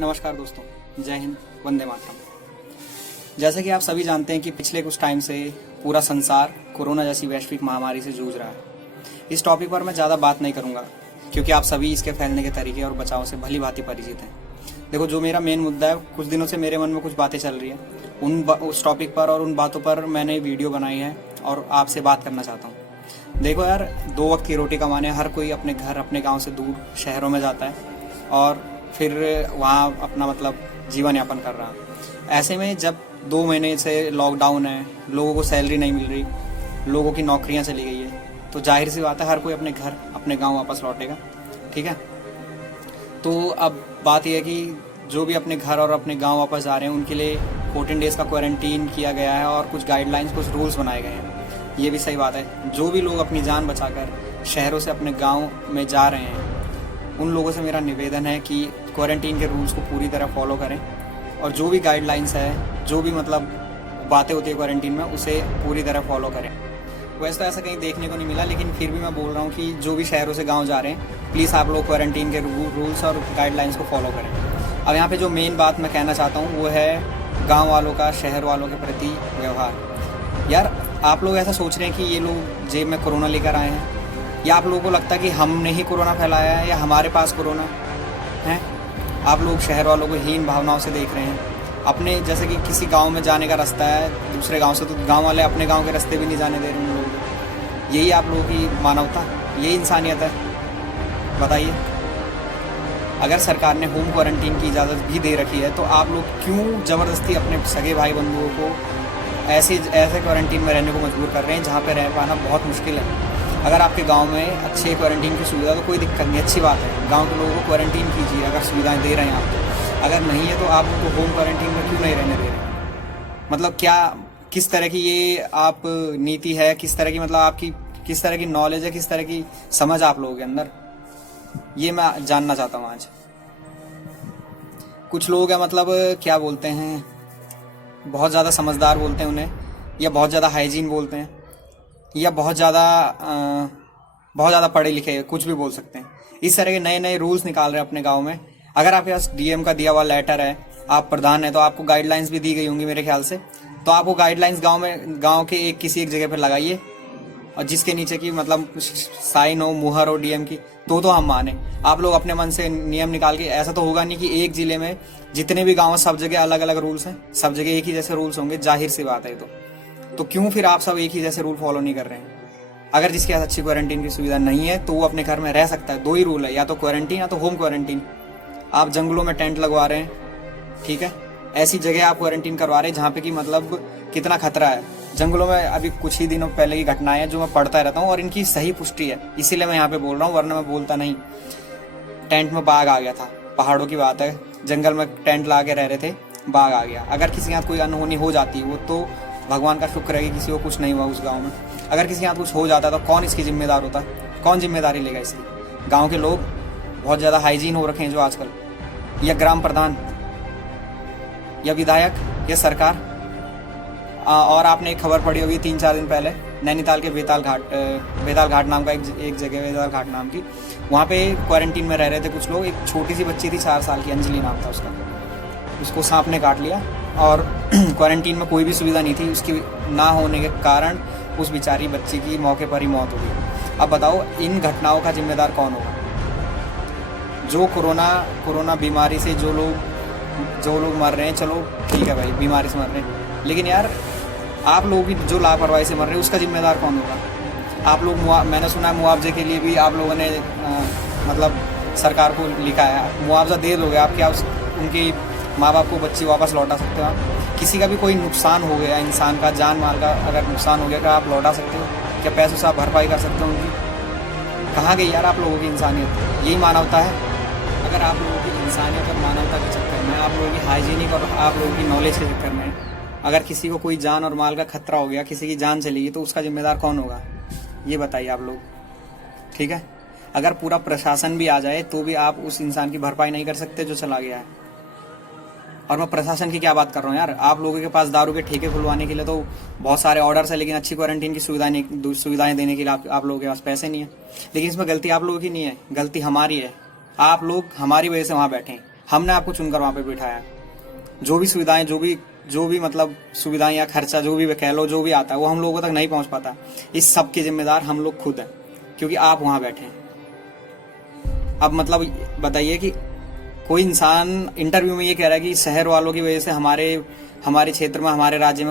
नमस्कार दोस्तों, जय हिंद, वंदे मातरम। जैसे कि आप सभी जानते हैं कि पिछले कुछ टाइम से पूरा संसार कोरोना जैसी वैश्विक महामारी से जूझ रहा है। इस टॉपिक पर मैं ज़्यादा बात नहीं करूंगा क्योंकि आप सभी इसके फैलने के तरीके और बचाव से भली भांति परिचित हैं। देखो, जो मेरा मेन मुद्दा है, कुछ दिनों से मेरे मन में कुछ बातें चल रही है, उस टॉपिक पर और उन बातों पर मैंने वीडियो बनाई है और आपसे बात करना चाहता हूँ। देखो यार, 2 वक्त की रोटी कमाने हर कोई अपने घर, अपने गाँव से दूर शहरों में जाता है और फिर वहाँ अपना जीवन यापन कर रहा है। ऐसे में जब 2 महीने से लॉकडाउन है, लोगों को सैलरी नहीं मिल रही, लोगों की नौकरियाँ चली गई है, तो जाहिर सी बात है हर कोई अपने घर, अपने गांव वापस लौटेगा। ठीक है, तो अब बात यह है कि जो भी अपने घर और अपने गांव वापस जा रहे हैं उनके लिए 14 डेज़ का क्वारंटीन किया गया है और कुछ गाइडलाइंस, कुछ रूल्स बनाए गए हैं। ये भी सही बात है। जो भी लोग अपनी जान बचाकर शहरों से अपने गाँव में जा रहे हैं, उन लोगों से मेरा निवेदन है कि क्वारंटीन के रूल्स को पूरी तरह फॉलो करें और जो भी गाइडलाइंस है, जो भी बातें होती है क्वारंटीन में, उसे पूरी तरह फॉलो करें। वैसे तो ऐसा कहीं देखने को नहीं मिला, लेकिन फिर भी मैं बोल रहा हूँ कि जो भी शहरों से गांव जा रहे हैं, प्लीज़ आप लोग क्वारंटीन के रूल्स और गाइडलाइंस को फॉलो करें। अब यहाँ पे जो मेन बात मैं कहना चाहता हूँ वो है गाँव वालों का शहर वालों के प्रति व्यवहार। यार, आप लोग ऐसा सोच रहे हैं कि ये लोग जेब में कोरोना लेकर आए हैं, या आप लोगों को लगता है कि हमने ही कोरोना फैलाया है या हमारे पास कोरोना है? आप लोग शहर वालों को हीन भावनाओं से देख रहे हैं। अपने जैसे कि किसी गांव में जाने का रास्ता है दूसरे गांव से, तो गांव वाले अपने गांव के रास्ते भी नहीं जाने दे रहे हैं लोगों को। यही आप लोगों की मानवता, यही इंसानियत है? बताइए। अगर सरकार ने होम क्वारंटीन की इजाज़त भी दे रखी है तो आप लोग क्यों ज़बरदस्ती अपने सगे भाई बंधुओं को ऐसे क्वारंटीन में रहने को मजबूर कर रहे हैं जहाँ पर रह पाना बहुत मुश्किल है? अगर आपके गांव में अच्छे क्वारंटीन की सुविधा, तो कोई दिक्कत नहीं, अच्छी बात है। गांव के लोगों को क्वारंटीन कीजिए अगर सुविधाएं दे रहे हैं आपको। अगर नहीं है तो आप उनको होम क्वारंटीन में क्यों नहीं रहने दे रहे? क्या, किस तरह की ये आप नीति है, किस तरह की आपकी किस तरह की नॉलेज है, किस तरह की समझ आप लोगों के अंदर, ये मैं जानना चाहता हूँ आज। कुछ लोग हैं क्या बोलते हैं, बहुत ज़्यादा समझदार बोलते हैं उन्हें, या बहुत ज़्यादा हाइजीन बोलते हैं, या बहुत ज़्यादा पढ़े लिखे, कुछ भी बोल सकते हैं। इस तरह के नए नए रूल्स निकाल रहे हैं अपने गांव में। अगर आपके पास डीएम का दिया हुआ लेटर है, आप प्रधान हैं, तो आपको गाइडलाइंस भी दी गई होंगी मेरे ख्याल से। तो आप वो गाइडलाइंस गांव के किसी एक जगह पर लगाइए और जिसके नीचे की साइन हो, मुहर हो डीएम की, तो हम माने। आप लोग अपने मन से नियम निकाल के, ऐसा तो होगा नहीं कि एक जिले में जितने भी गाँव, सब जगह अलग अलग रूल्स हैं, सब जगह एक ही जैसे रूल्स होंगे। जाहिर सी बात है। तो क्यों फिर आप सब एक ही जैसे रूल फॉलो नहीं कर रहे हैं? अगर जिसके पास अच्छी क्वारंटीन की सुविधा नहीं है तो वो अपने घर में रह सकता है। 2 ही रूल है, या तो क्वारंटीन या तो होम क्वारंटीन। आप जंगलों में टेंट लगवा रहे हैं, ठीक है, ऐसी जगह आप क्वारंटीन करवा रहे हैं जहाँ पे कि कितना खतरा है। जंगलों में अभी कुछ ही दिनों पहले की घटनाएं हैं जो मैं पढ़ता रहता हूँ और इनकी सही पुष्टि है, इसीलिए मैं यहाँ पे बोल रहा हूँ, वरना मैं बोलता नहीं। टेंट में बाघ आ गया था, पहाड़ों की बात है, जंगल में टेंट ला के रह रहे थे, बाघ आ गया। अगर किसी के साथ कोई अनहोनी हो जाती है, वो तो भगवान का शुक्र है कि किसी को कुछ नहीं हुआ उस गांव में। अगर किसी के साथ कुछ हो जाता तो कौन इसकी जिम्मेदार होता? कौन जिम्मेदारी लेगा इसकी? गांव के लोग बहुत ज़्यादा हाइजीन हो रखे हैं जो आजकल, या ग्राम प्रधान, या विधायक, या सरकार। और आपने एक खबर पढ़ी होगी 3-4 दिन पहले, नैनीताल के बेताल घाट नाम का एक जगह, बेताल घाट नाम की, वहाँ पे क्वारंटीन में रह रहे थे कुछ लोग। एक छोटी सी बच्ची थी, 4 साल की, अंजलि नाम था उसका। उसको सांप ने काट लिया और क्वारंटीन में कोई भी सुविधा नहीं थी, उसकी ना होने के कारण उस बेचारी बच्ची की मौके पर ही मौत हो गई। अब बताओ, इन घटनाओं का जिम्मेदार कौन होगा? जो कोरोना बीमारी से जो लोग मर रहे हैं, चलो ठीक है भाई, बीमारी से मर रहे हैं, लेकिन यार आप लोगों की जो लापरवाही से मर रहे हैं उसका जिम्मेदार कौन होगा? आप लोग, मैंने सुना है मुआवजे के लिए भी आप लोगों ने सरकार को लिखा है, मुआवजा दे दोगे आप? क्या उनकी माँ बाप को बच्ची वापस लौटा सकते हो आप? किसी का भी कोई नुकसान हो गया, इंसान का, जान माल का अगर नुकसान हो गया, क्या आप लौटा सकते हो? क्या पैसों से आप भरपाई कर सकते हो उनकी? कहाँ गई यार आप लोगों की इंसानियत? यही मानवता है? अगर आप लोगों की इंसानियत और मानवता के चक्कर में, आप लोगों की हाइजीनिक और आप लोगों की नॉलेज के चक्कर में अगर किसी को कोई जान और माल का खतरा हो गया, किसी की जान चली गई, तो उसका जिम्मेदार कौन होगा? ये बताइए आप लोग, ठीक है? अगर पूरा प्रशासन भी आ जाए तो भी आप उस इंसान की भरपाई नहीं कर सकते जो चला गया है। और मैं प्रशासन की क्या बात कर रहा हूँ यार, आप लोगों के पास दारू के ठेके खुलवाने के लिए तो बहुत सारे ऑर्डर्स है, लेकिन अच्छी क्वारंटीन की सुविधाएं देने के लिए आप लोगों के पास पैसे नहीं है। लेकिन इसमें गलती आप लोगों की नहीं है, गलती हमारी है। आप लोग हमारी वजह से वहाँ बैठे हैं। हमने आपको चुनकर वहां पे बिठाया है। जो भी सुविधाएं, जो भी मतलब सुविधाएं या खर्चा जो भी कह लो, जो भी आता है वो हम लोगों तक नहीं पहुंच पाता। इस सब के जिम्मेदार हम लोग खुद हैं, क्योंकि आप वहां बैठे हैं। अब मतलब बताइए कि कोई इंसान इंटरव्यू में ये कह रहा है कि शहर वालों की वजह से हमारे क्षेत्र में, हमारे राज्य में